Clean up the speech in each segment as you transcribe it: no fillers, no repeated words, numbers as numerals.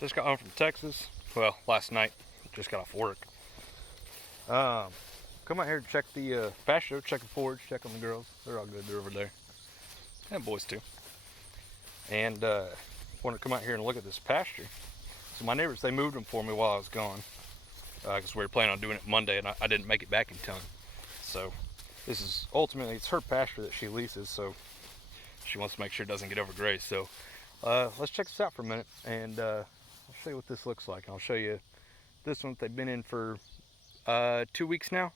Just got home from Texas. Well, last night. Just got off work. Come out here to check the pasture, check the forage, check on the girls. They're all good. They're over there. And boys too. And wanted to come out here and look at this pasture. So my neighbors, they moved them for me while I was gone. Because we were planning on doing it Monday and I didn't make it back in time. So this is ultimately, it's her pasture that she leases. So she wants to make sure it doesn't get overgrazed. So let's check this out for a minute and I'll show you what this looks like. I'll show you this one that they've been in for 2 weeks now.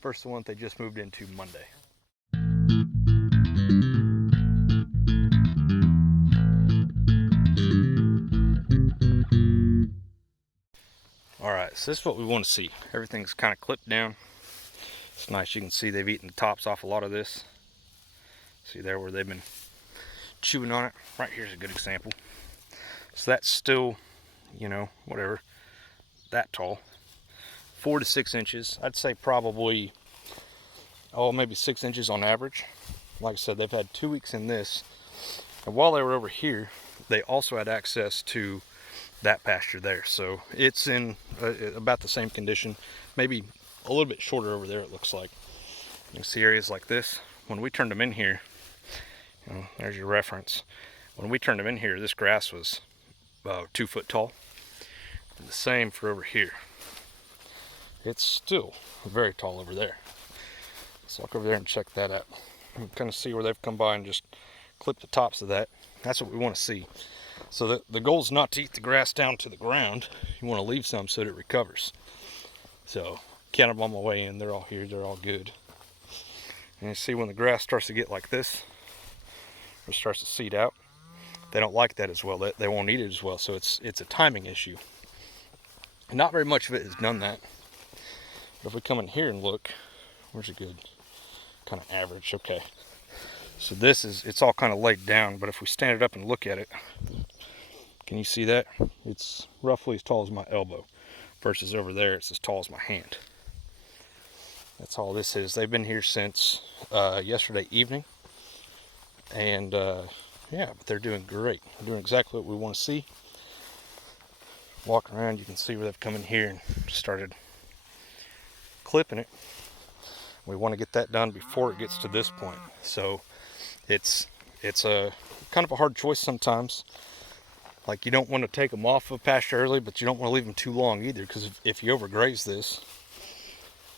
First the one that they just moved into Monday. Alright, so this is what we want to see. Everything's kind of clipped down. It's nice, you can see they've eaten the tops off a lot of this. See there where they've been chewing on it. Right here's a good example. So that's still, you know, whatever, that tall. 4 to 6 inches. I'd say probably, maybe 6 inches on average. Like I said, they've had 2 weeks in this. And while they were over here, they also had access to that pasture there. So it's in about the same condition. Maybe a little bit shorter over there, it looks like. You can see areas like this. When we turned them in here, there's your reference. When we turned them in here, this grass was about 2 foot tall. And the same for over here. It's still very tall over there. So I'll go over there and check that out. You can kind of see where they've come by and just clip the tops of that. That's what we want to see. So the goal is not to eat the grass down to the ground. You want to leave some so that it recovers. So count them on my way in. They're all here. They're all good. And you see when the grass starts to get like this, or starts to seed out, they don't like that as well. They won't eat it as well. So it's a timing issue. And not very much of it has done that. But if we come in here and look, where's a good kind of average? Okay. So this is, it's all kind of laid down, but if we stand it up and look at it, can you see that? It's roughly as tall as my elbow versus over there it's as tall as my hand. That's all this is. They've been here since yesterday evening. And yeah, but they're doing great. They're doing exactly what we want to see. Walking around, you can see where they've come in here and started clipping it. We want to get that done before it gets to this point. So it's a kind of a hard choice sometimes. Like, you don't want to take them off of pasture early, but you don't want to leave them too long either, because if you overgraze this,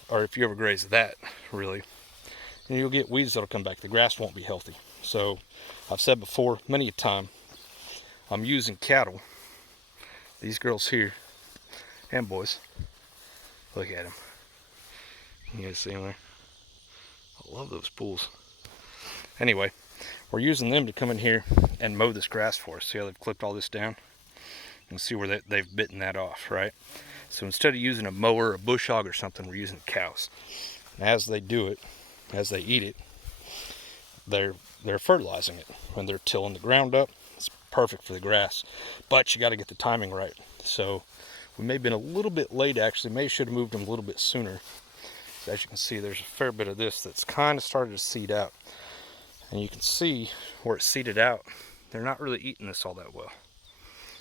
or if you overgraze that, really, then you'll get weeds that'll come back. The grass won't be healthy. So I've said before many a time, I'm using cattle. These girls here, and boys, look at them. You guys see them there? I love those pools. Anyway, we're using them to come in here and mow this grass for us. See how they've clipped all this down? You can see where they've bitten that off, right? So instead of using a mower or a bush hog or something, we're using cows. And as they do it, as they eat it, they're fertilizing it. When they're tilling the ground up, it's perfect for the grass. But you got to get the timing right. So we may have been a little bit late, actually. Maybe should have moved them a little bit sooner. So as you can see, there's a fair bit of this that's kind of started to seed out. And you can see where it's seeded out, they're not really eating this all that well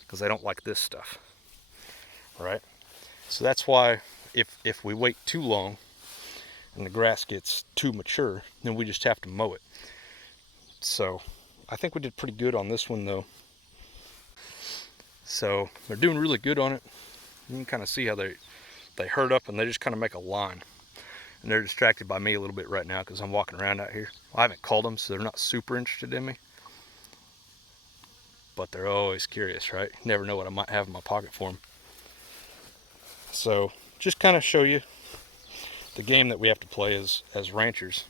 because they don't like this stuff, right? So that's why if we wait too long and the grass gets too mature, then we just have to mow it. So I think we did pretty good on this one though. So they're doing really good on it. You can kind of see how they herd up and they just kind of make a line. And they're distracted by me a little bit right now because I'm walking around out here. I haven't called them, so they're not super interested in me. But they're always curious, right? You never know what I might have in my pocket for them. So just kind of show you the game that we have to play as ranchers.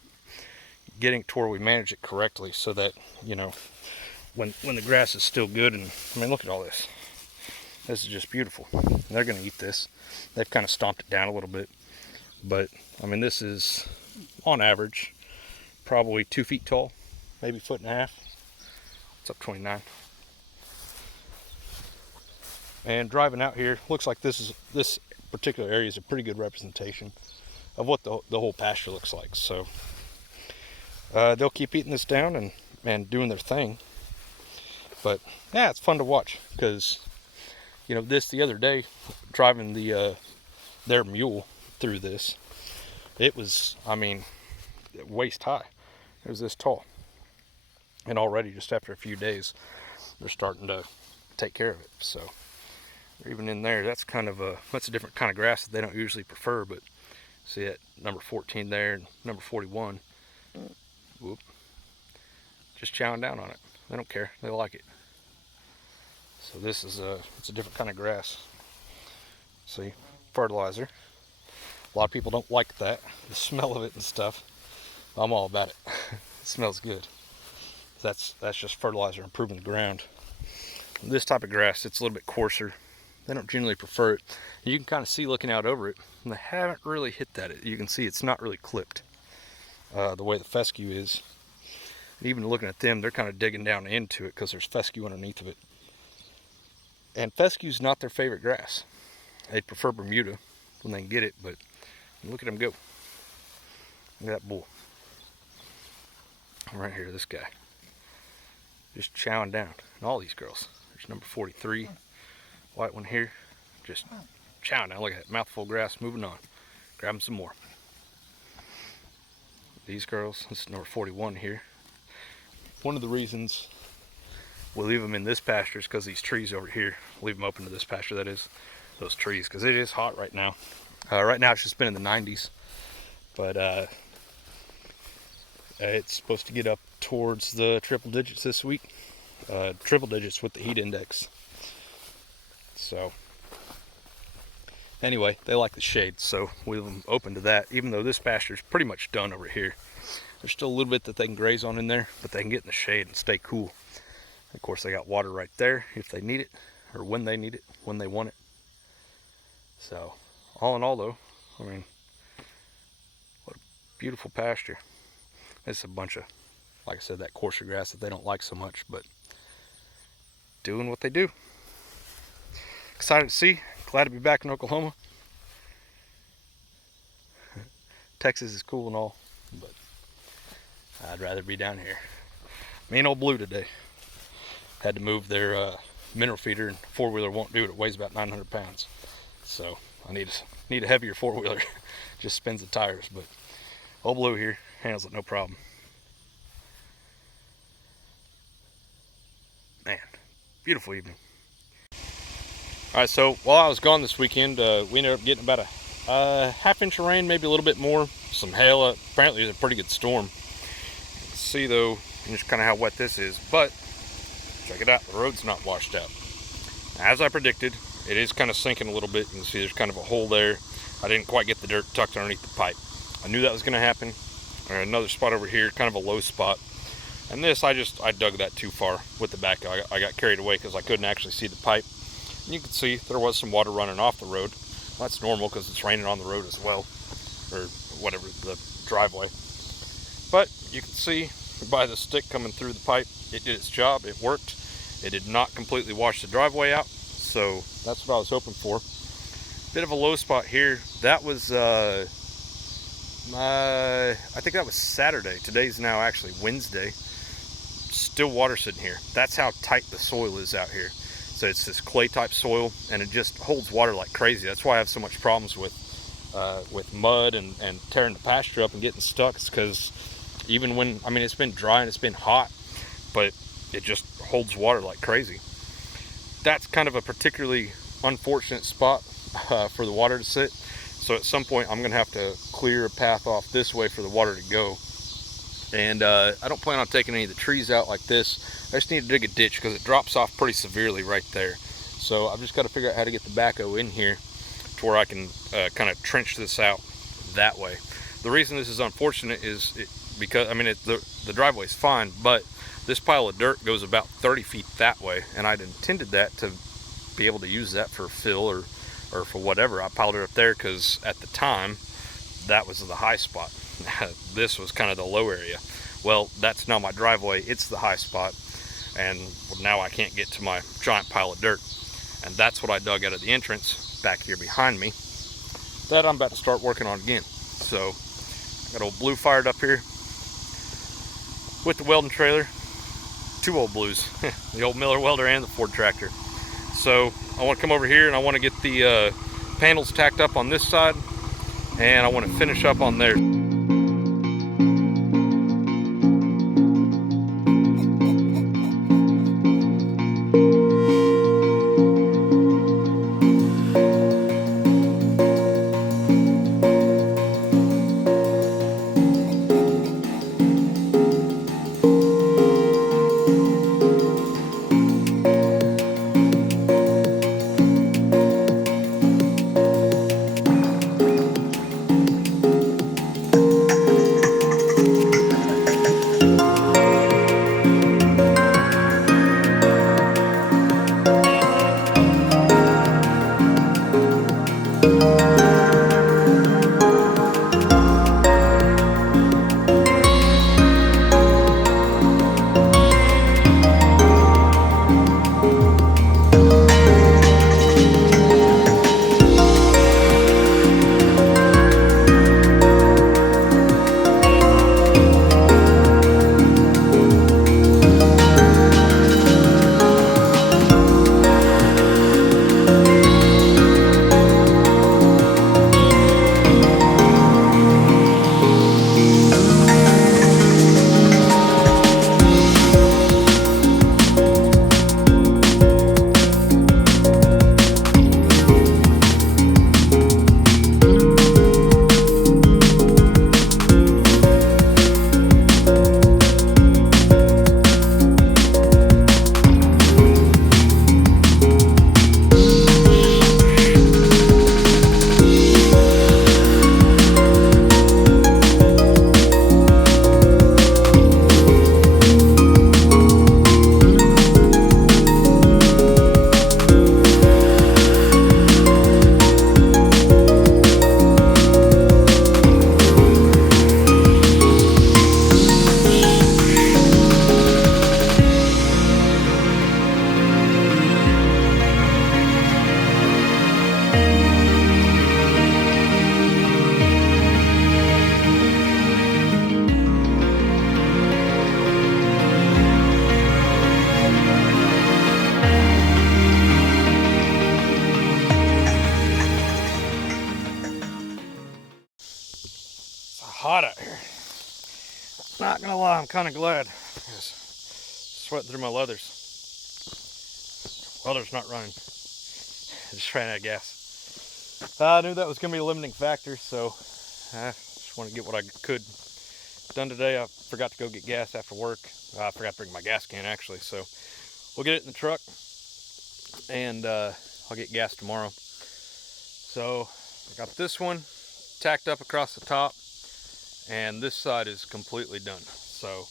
Getting to where we manage it correctly so that, you know, when the grass is still good. And I mean, look at all this. This is just beautiful. And they're going to eat this. They've kind of stomped it down a little bit. But, I mean, this is, on average, probably 2 feet tall, maybe 1.5 feet. It's up 29. And driving out here, looks like this particular area is a pretty good representation of what the whole pasture looks like. So, they'll keep eating this down and doing their thing. But, yeah, it's fun to watch because You know, this the other day, driving their mule through this, it was, I mean, waist high. It was this tall. And already, just after a few days, they're starting to take care of it. So, even in there, that's a different kind of grass that they don't usually prefer. But see at number 14 there and number 41, whoop, just chowing down on it. They don't care. They like it. So this is it's a different kind of grass. See, fertilizer. A lot of people don't like that, the smell of it and stuff. I'm all about it. It smells good. That's just fertilizer improving the ground. This type of grass, it's a little bit coarser. They don't generally prefer it. You can kind of see looking out over it, and they haven't really hit that. You can see it's not really clipped the way the fescue is. And even looking at them, they're kind of digging down into it because there's fescue underneath of it. And fescue's not their favorite grass. They prefer Bermuda when they can get it, but look at them go. Look at that bull. Right here, this guy. Just chowing down. And all these girls. There's number 43. White one here. Just chowing down. Look at that. Mouthful of grass. Moving on. Grabbing some more. These girls. This is number 41 here. One of the reasons we leave them in this pasture is because these trees over here. Leave them open to this pasture, that is. Those trees. Because it is hot right now. Right now it's just been in the 90s. But it's supposed to get up towards the triple digits this week. Triple digits with the heat index. So anyway, they like the shade, so we leave them open to that. Even though this pasture is pretty much done over here, there's still a little bit that they can graze on in there, but they can get in the shade and stay cool. Of course, they got water right there if they need it, or when they need it, when they want it. So all in all, though, I mean, what a beautiful pasture. It's a bunch of, like I said, that coarser grass that they don't like so much, but doing what they do. Excited to see. Glad to be back in Oklahoma. Texas is cool and all, but I'd rather be down here. Me and old Blue today had to move their mineral feeder, and four-wheeler won't do it. It weighs about 900 pounds. So I need a heavier four-wheeler. Just spins the tires, but old Blue here handles it no problem. Man, beautiful evening. All right, so while I was gone this weekend, we ended up getting about a half-inch of rain, maybe a little bit more, some hail. Apparently, it's a pretty good storm. See though, just kind of how wet this is, but check it out. The road's not washed out. As I predicted, it is kind of sinking a little bit. You can see there's kind of a hole there. I didn't quite get the dirt tucked underneath the pipe. I knew that was going to happen. Another spot over here, kind of a low spot. And this, I dug that too far with the backhoe. I got carried away because I couldn't actually see the pipe. And you can see there was some water running off the road. That's normal because it's raining on the road as well, or whatever, the driveway. But you can see by the stick coming through the pipe, it did its job. It worked. It did not completely wash the driveway out, so that's what I was hoping for. Bit of a low spot here. That was I think that was Saturday. Today's now actually Wednesday. Still water sitting here. That's how tight the soil is out here. So it's this clay type soil, and it just holds water like crazy. That's why I have so much problems with mud and tearing the pasture up and getting stuck. It's because even when, I mean, it's been dry and it's been hot, but it just holds water like crazy. That's kind of a particularly unfortunate spot for the water to sit. So at some point I'm gonna have to clear a path off this way for the water to go. And I don't plan on taking any of the trees out like this. I just need to dig a ditch because it drops off pretty severely right there. So I've just got to figure out how to get the backhoe in here to where I can kind of trench this out that way. The reason this is unfortunate is because, I mean, the driveway is fine, but this pile of dirt goes about 30 feet that way, and I'd intended that to be able to use that for fill or for whatever. I piled it up there because at the time that was the high spot. This was kind of the low area. Well, that's now my driveway. It's the high spot, and now I can't get to my giant pile of dirt. And that's what I dug out of the entrance back here behind me that I'm about to start working on again. So I got old Blue fired up here with the welding trailer. Two old Blues, the old Miller welder and the Ford tractor. So I want to come over here and I want to get the panels tacked up on this side, and I want to finish up on there. Hot out here. Not gonna lie, I'm kind of glad. Sweating through my leathers. Weather's not running. I just ran out of gas. I knew that was gonna be a limiting factor, so I just want to get what I could done today. I forgot to go get gas after work. I forgot to bring my gas can actually, so we'll get it in the truck, and I'll get gas tomorrow. So I got this one tacked up across the top, and this side is completely done. So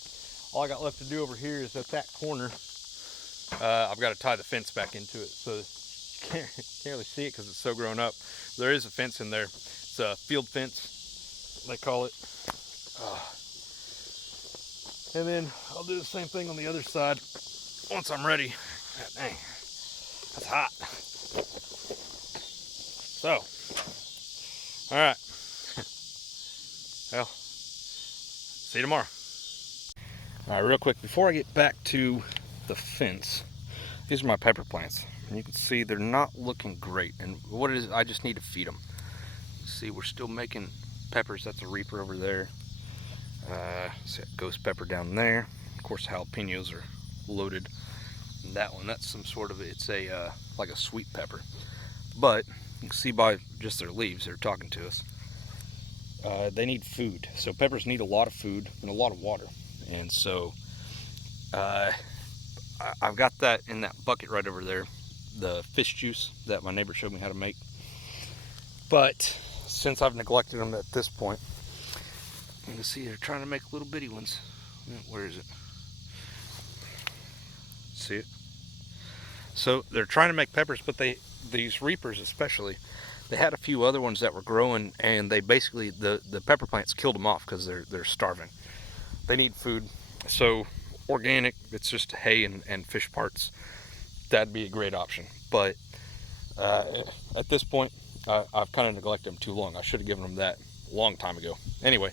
all I got left to do over here is at that corner, I've got to tie the fence back into it. So you can't really see it because it's so grown up. There is a fence in there. It's a field fence, they call it. And then I'll do the same thing on the other side once I'm ready. Dang, that's hot. So, all right. Well, see you tomorrow. All right, real quick, before I get back to the fence, these are my pepper plants. And you can see they're not looking great. And what it is, I just need to feed them. See, we're still making peppers. That's a Reaper over there. See that ghost pepper down there. Of course, jalapenos are loaded. And that one, that's some sort of, it's a like a sweet pepper. But you can see by just their leaves, they're talking to us. They need food. So peppers need a lot of food and a lot of water. And so I've got that in that bucket right over there, the fish juice that my neighbor showed me how to make. But since I've neglected them at this point, you can see they're trying to make little bitty ones. Where is it? See it? So they're trying to make peppers, but these Reapers especially, they had a few other ones that were growing, and they basically, the pepper plants killed them off because they're starving. They need food. So organic, it's just hay and fish parts. That'd be a great option. But at this point, I've kind of neglected them too long. I should have given them that a long time ago. Anyway,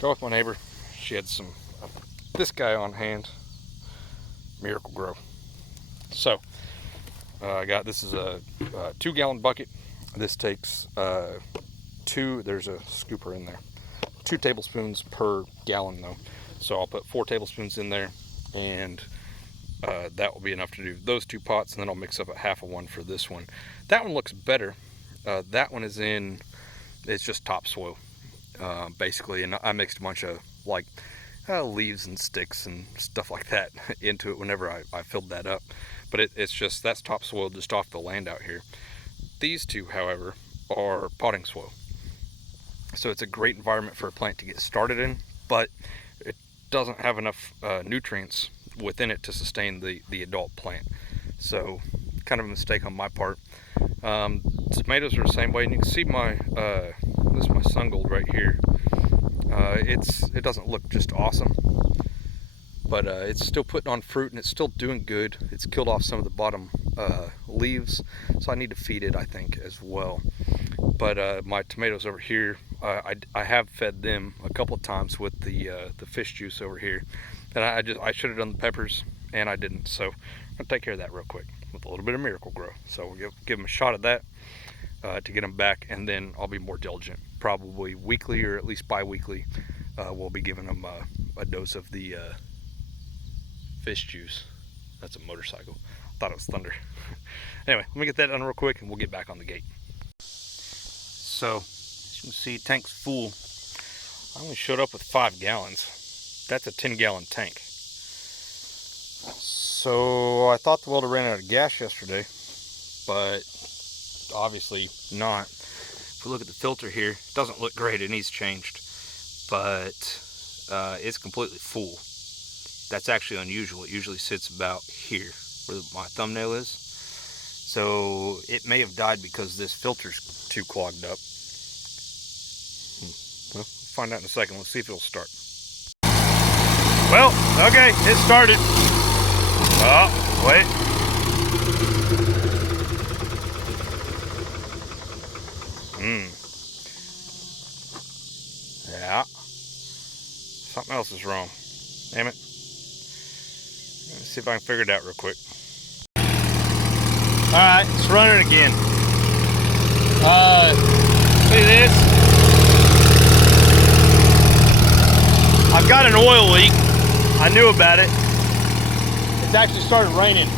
go with my neighbor. She had some this guy on hand. Miracle-Gro. So This is a 2-gallon bucket. This takes there's a scooper in there. 2 tablespoons per gallon though. So I'll put 4 tablespoons in there, and that will be enough to do those 2 pots, and then I'll mix up a half of one for this one. That one looks better. That one it's just topsoil, basically, and I mixed a bunch of like leaves and sticks and stuff like that into it whenever I filled that up. But that's topsoil just off the land out here. These 2, however, are potting soil. So it's a great environment for a plant to get started in, but it doesn't have enough nutrients within it to sustain the adult plant. So kind of a mistake on my part. Tomatoes are the same way, and you can see this is my sun gold right here. It doesn't look just awesome, but it's still putting on fruit and it's still doing good. It's killed off some of the bottom leaves, so I need to feed it, I think, as well. But my tomatoes over here, I have fed them a couple of times with the fish juice over here, and I should have done the peppers, and I didn't. So I'm gonna take care of that real quick with a little bit of Miracle-Gro. So we'll give them a shot of that to get them back, and then I'll be more diligent. Probably weekly or at least bi-weekly, we'll be giving them a dose of the fish juice. That's a motorcycle. I thought it was thunder. Anyway, let me get that done real quick and we'll get back on the gate. So, as you can see, tank's full. I only showed up with 5 gallons. That's a 10-gallon tank. So I thought the welder ran out of gas yesterday, but obviously not. If we look at the filter here, it doesn't look great. It needs changed, but it's completely full. That's actually unusual. It usually sits about here where my thumbnail is. So it may have died because this filter's too clogged up. Well, we'll find out in a second. Let's see if it'll start. Well, okay, it started. Oh, wait. Yeah. Something else is wrong. Damn it. Let's see if I can figure it out real quick. Alright, it's running again. See this? I've got an oil leak. I knew about it. It's actually started raining.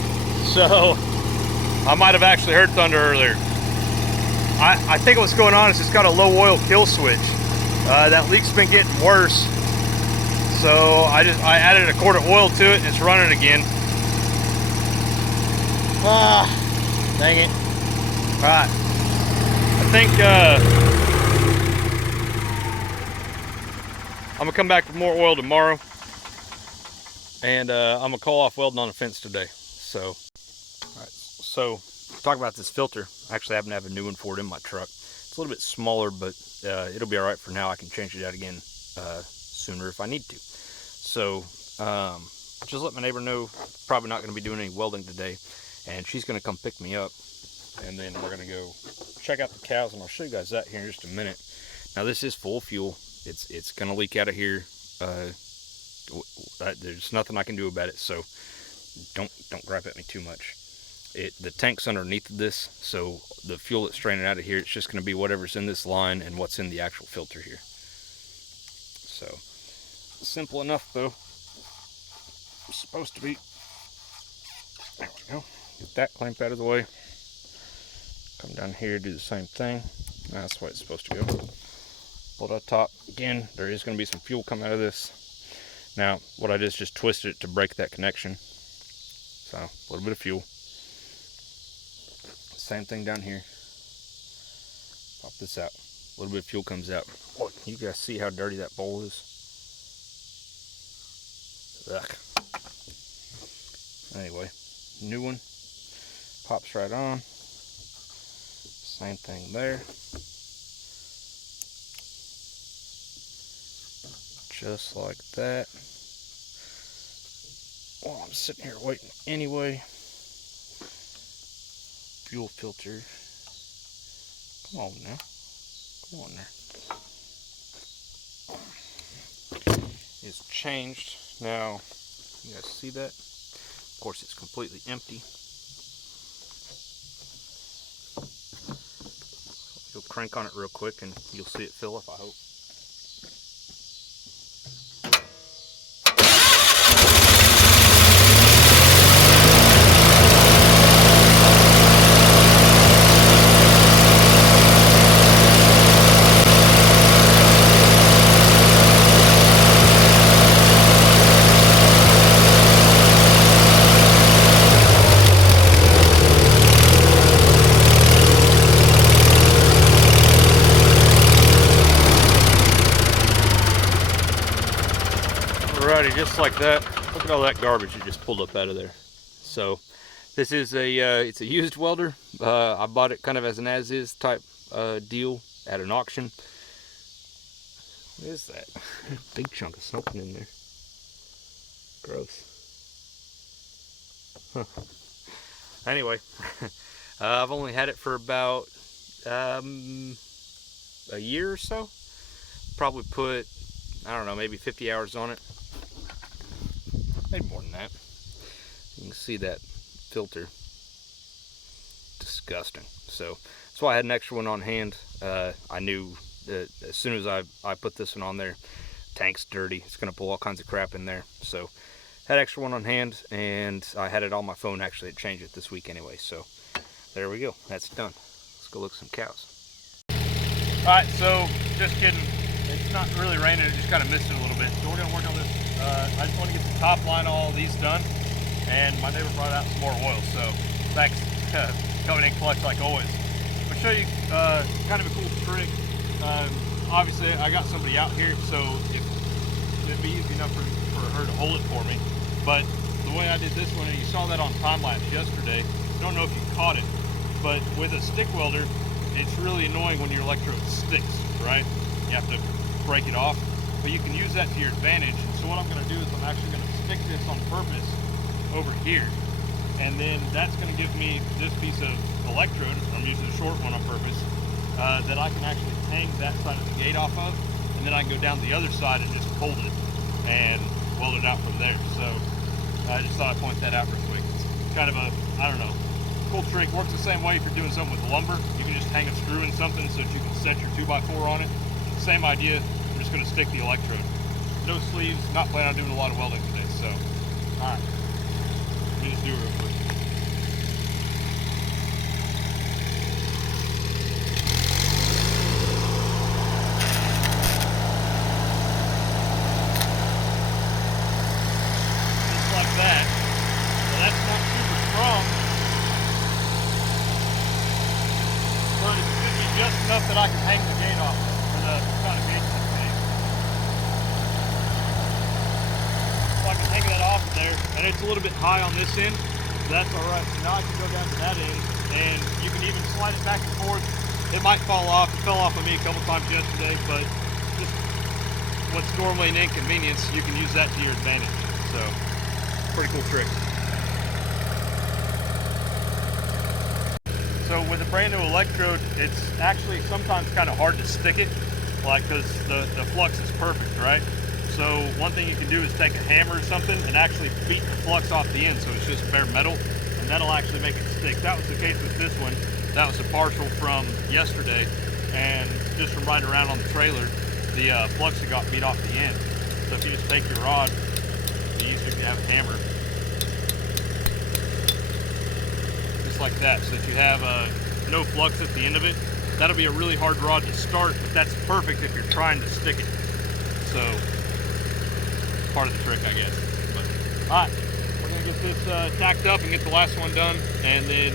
So, I might have actually heard thunder earlier. I think what's going on is it's got a low oil kill switch. That leak's been getting worse. So I added a quart of oil to it and it's running again. Ah, dang it. Alright. I think I'm gonna come back with more oil tomorrow. And I'm gonna call off welding on the fence today. So, alright, so talk about this filter. I actually happen to have a new one for it in my truck. It's a little bit smaller, but it'll be alright for now. I can change it out again sooner if I need to. So just let my neighbor know, probably not going to be doing any welding today, and she's going to come pick me up, and then we're going to go check out the cows, and I'll show you guys that here in just a minute. Now this is full fuel. It's going to leak out of here. There's nothing I can do about it, so don't gripe at me too much. The tank's underneath this, so the fuel that's straining out of here, it's just going to be whatever's in this line and what's in the actual filter here. So simple enough though. It's supposed to be. There we go. Get that clamp out of the way. Come down here, do the same thing. That's the way it's supposed to go. Pull it up top. Again, there is going to be some fuel coming out of this. Now, what I did is just twisted it to break that connection. So, a little bit of fuel. Same thing down here. Pop this out. A little bit of fuel comes out. Look, you guys see how dirty that bowl is? Ugh. Anyway, new one. Pops right on. Same thing there. Just like that. While I'm sitting here waiting anyway. Fuel filter. Come on now. Come on there. It's changed. Now, you guys see that? Of course, it's completely empty. crank on it real quick and you'll see it fill up, I hope. Alrighty, just like that. Look at all that garbage that just pulled up out of there. So this is it's a used welder. I bought it kind of as an as-is type deal at an auction. What is that? Big chunk of something in there. Gross. Huh. Anyway, I've only had it for about a year or so. Probably put, I don't know, maybe 50 hours on it. Maybe more than that. You can see that filter. Disgusting. So that's why I had an extra one on hand. I knew that as soon as I put this one on there, tank's dirty. It's going to pull all kinds of crap in there. So had extra one on hand, and I had it on my phone actually to change it this week anyway. So there we go. That's done. Let's go look at some cows. Alright, so just kidding. It's not really raining, it just kind of missed it a little bit. So we're going to work on this. I just want to get the top line of all these done. And my neighbor brought out some more oil, so thanks. Coming in clutch like always. I'll show you kind of a cool trick. Obviously, I got somebody out here, so it'd be easy enough for her to hold it for me. But the way I did this one, and you saw that on time lapse yesterday, I don't know if you caught it, but with a stick welder, it's really annoying when your electrode sticks, right? You have to break it off, but you can use that to your advantage. So what I'm going to do is I'm actually going to stick this on purpose over here, and then that's going to give me this piece of electrode. I'm using a short one on purpose, that I can actually hang that side of the gate off of, and then I can go down the other side and just hold it and weld it out from there. So I just thought I'd point that out real quick. It's kind of a, I don't know, cool trick. Works the same way if you're doing something with lumber. You can just hang a screw in something so that you can set your 2x4 on it. Same idea. I'm just going to stick the electrode. No sleeves. Not planning on doing a lot of welding today. So, all right. Let me just do it real quick. Just like that. Well, that's not super strong, but it should be just enough that I can hang the gate off. The kind of gauge that thing. So I can hang that off there, and it's a little bit high on this end. So that's all right. So now I can go down to that end, and you can even slide it back and forth. It might fall off. It fell off on me a couple times yesterday, but just what's normally an inconvenience, you can use that to your advantage. So, pretty cool trick. So with a brand new electrode, it's actually sometimes kind of hard to stick it, like because the flux is perfect, right? So one thing you can do is take a hammer or something and actually beat the flux off the end so it's just bare metal, and that'll actually make it stick. That was the case with this one. That was a partial from yesterday, and just from riding around on the trailer, the flux had got beat off the end. So if you just take your rod, you usually have a hammer, like that, so that you have no flux at the end of it. That'll be a really hard rod to start, but that's perfect if you're trying to stick it. So part of the trick, I guess. But all right, we're gonna get this tacked up and get the last one done, and then